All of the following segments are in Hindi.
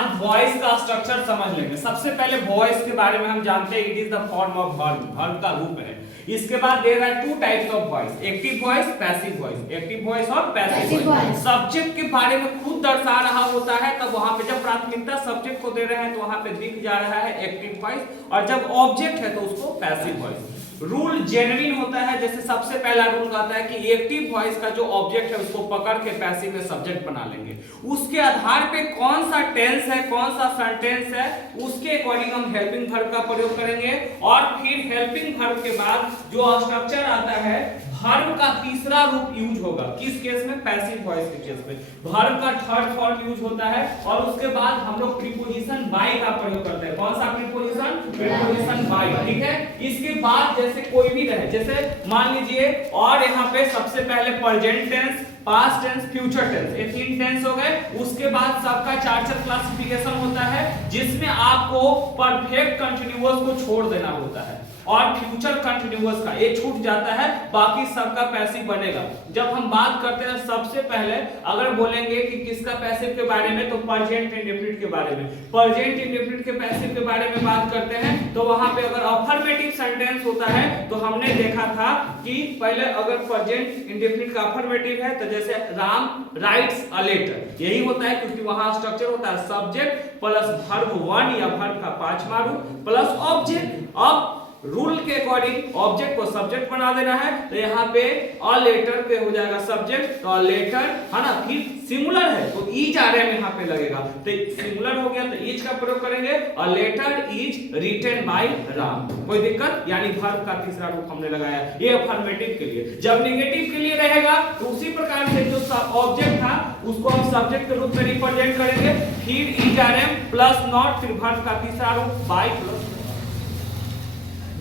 आज वॉइस का स्ट्रक्चर समझ लेंगे। सबसे पहले वॉइस के बारे में हम जानते हैं, it is the form of verb, verb का रूप है। इसके बाद there are two types of voice, active voice, passive voice. Active voice और पैसिव वॉइस सब्जेक्ट के बारे में खुद दर्शा रहा होता है, तब वहां पे जब प्राथमिकता सब्जेक्ट को दे रहे हैं तो वहां पे दिख जा रहा है एक्टिव वॉइस, और जब ऑब्जेक्ट है तो उसको पैसिव वॉइस। रूल जेन्युइन होता है, जैसे सबसे पहला रूल कहता है कि एक्टिव वॉइस का जो ऑब्जेक्ट है उसको पकड़ के पैसिव में सब्जेक्ट बना लेंगे। उसके आधार पे कौन सा टेंस है, कौन सा सेंटेंस है, उसके अकॉर्डिंग हम हेल्पिंग वर्ब का प्रयोग करेंगे। और फिर हेल्पिंग वर्ब के बाद जो स्ट्रक्चर आता है, वर्ब का तीसरा रूप यूज होगा। किस केस में? पैसिव वॉइस के केस में वर्ब का थर्ड फॉर्म यूज होता है। और उसके बाद हम लोग प्रीपोजिशन बाय का प्रयोग करते हैं। कौन सा प्रीपोजिशन? प्रीपोजिशन बाय, ठीक है। इसके बाद जैसे कोई भी रहे, जैसे मान लीजिए, और यहाँ पे सबसे पहले present tense, past tense, future tense, ये तीन टेंस हो गए। उसके बाद सबका चार क्लासिफिकेशन होता है, जिसमें आपको परफेक्ट कंटीन्यूअस को छोड़ देना होता है और फ्यूचर कंटीन्यूअस का ये छूट जाता है, बाकी सबका पैसिव बनेगा। जब हम बात करते हैं सबसे पहले अगर बोलेंगे कि किसका पैसिव के बारे में, तो प्रेजेंट इंडेफिनिट के बारे में। प्रेजेंट इंडेफिनिट के पैसिव के बारे में बात करते हैं तो वहां पे अगर अफर्मेटिव सेंटेंस होता है तो हमने देखा था कि पहले अगर प्रेजेंट इंडेफिनिट का अफर्मेटिव है तो जैसे राम राइट्स अ लेटर, यही होता है, क्योंकि वहां स्ट्रक्चर होता है सब्जेक्ट प्लस वर्ब 1 या वर्ब का पांचवा रूप प्लस ऑब्जेक्ट। अब रूल के अकॉर्डिंग ऑब्जेक्ट को सब्जेक्ट बना देना है, तो यहाँ पे अ लेटर पे हो जाएगा सब्जेक्ट, तो अ लेटर है ना। फिर सिंगुलर है तो इज आ रहा है यहाँ पे लगेगा, तो सिंगुलर हो गया तो इज का प्रयोग करेंगे। A letter is written by Ram, कोई दिक्कत? यानी वर्ब का तीसरा रूप हमने लगाया, ये अफर्मेटिव के लिए। जब नेगेटिव के लिए रहेगा तो उसी प्रकार से जो ऑब्जेक्ट था उसको हम सब्जेक्ट के रूप में रिप्रेजेंट करेंगे, फिर is are am plus not, फिर वर्ब का तीसरा रूप बाय प्लस।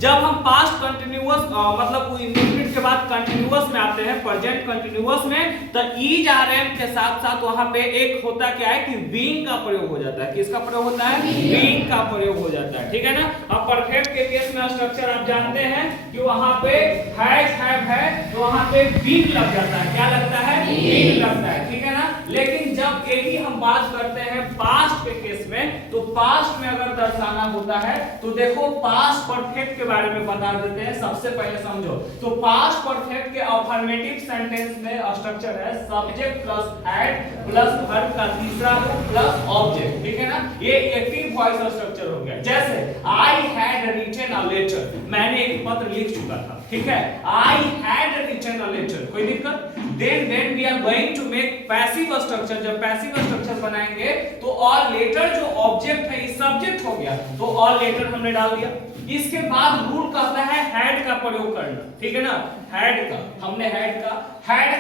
जब हम पास्ट कंटिन्यूअस मतलब इंडेफिनिट के बाद कंटिन्यूअस में आते हैं, प्रेजेंट कंटिन्यूअस में, तो इज आर एम के साथ साथ वहां पे एक होता क्या है कि बीइंग का प्रयोग हो जाता है। किसका प्रयोग होता है? बीइंग का प्रयोग हो जाता है, ठीक है ना। अब परफेक्ट के केस में स्ट्रक्चर आप जानते हैं कि वहां पे हैज हैव है तो वहां पे बीइंग लग जाता है। क्या लगता है? बीइंग लगता है, ठीक है ना। लेकिन जब यही हम बात करते हैं पास्ट के केस में, तो पास्ट में अगर दर्शाना होता है तो देखो पास्ट परफेक्ट के बारे में बता देते हैं। सबसे पहले समझो, तो पास्ट परफेक्ट के अफर्मेटिव सेंटेंस में स्ट्रक्चर है subject plus had plus verb का तीसरा रूप प्लस ऑब्जेक्ट, ठीक है ना। ये एक्टिव वॉइस स्ट्रक्चर हो गया। जैसे I had written a letter, मैंने एक पत्र लिख चुका था, ठीक है। I had written a letter, कोई दिक्कत? Then we are going to make passive structure. जब पैसिव स्ट्रक्चर बनाएंगे तो और लेटर जो ऑब्जेक्ट है, इस सब्जेक्ट हो गया तो और लेटर हमने डाल दिया। इसके बाद रूल कहता है हैड का प्रयोग करना, ठीक है ना। हैड का हमने हैड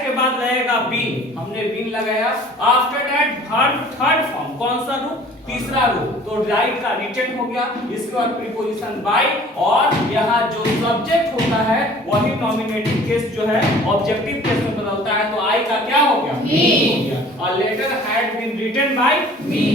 के बाद लगेगा बीन, हमने बीन लगाया। After that verb third form, कौन सा रूप? तीसरा रूप, तो राइट का रिटन हो गया। इसके बाद प्रीपोजिशन बाय, और यहाँ जो सब्जेक्ट होता है वही नॉमिनेटिव केस जो है ऑब्जेक्टिव केस में बदलता है, तो आई का क्या हो गया? मी हो गया। और letter had been written by me,